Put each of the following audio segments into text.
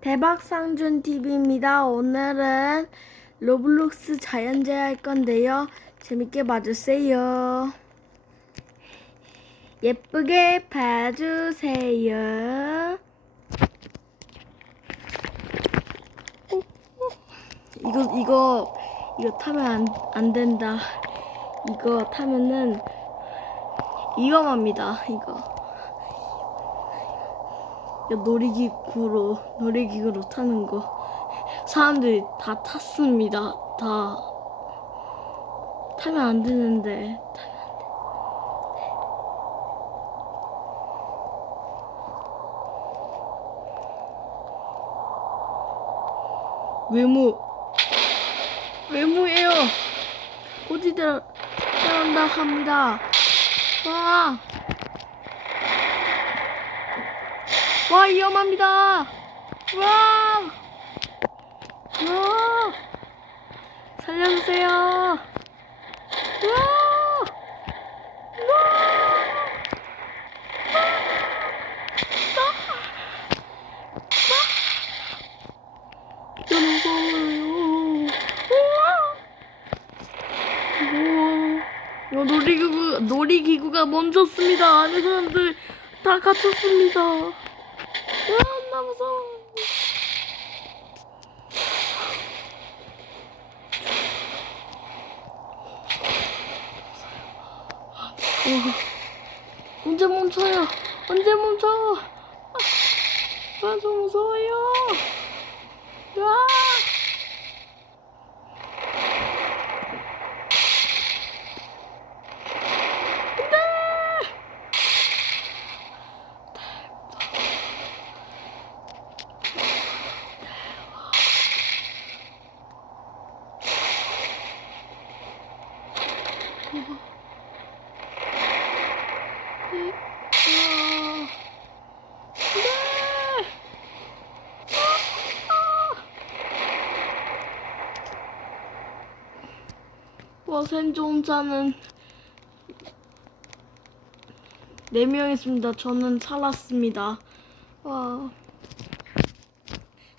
대박상준 TV입니다. 오늘은 로블록스 자연재해 할 건데요. 재밌게 봐주세요. 예쁘게 봐주세요. 이거 이거 이거 타면 안, 안 된다. 이거 타면은 위험합니다. 이거. 놀이기구로 놀이기구로 타는 거 사람들이 다 탔습니다. 다 타면 안 되는데 타면 안 돼. 외모 외모예요. 어디들 따라온다 합니다. 와. 와 위험합니다. 와. 와. 살려주세요. 와. 놀이기구, 놀이기구가 멈췄습니다. 안에 사람들 다 갇혔습니다. 무서워. 어, 언제 멈춰요? 언제 멈춰? 아, 아, 좀 무서워요. 와! 와 생존자는 4명 있습니다. 저는 살았습니다. 와.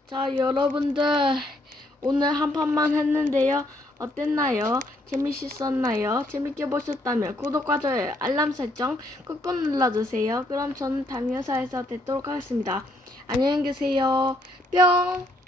자 여러분들 오늘 한 판만 했는데요. 어땠나요? 재밌었나요? 재밌게 보셨다면 구독과 좋아요, 알람 설정 꾹꾹 눌러주세요. 그럼 저는 다음 영상에서 뵙도록 하겠습니다. 안녕히 계세요. 뿅!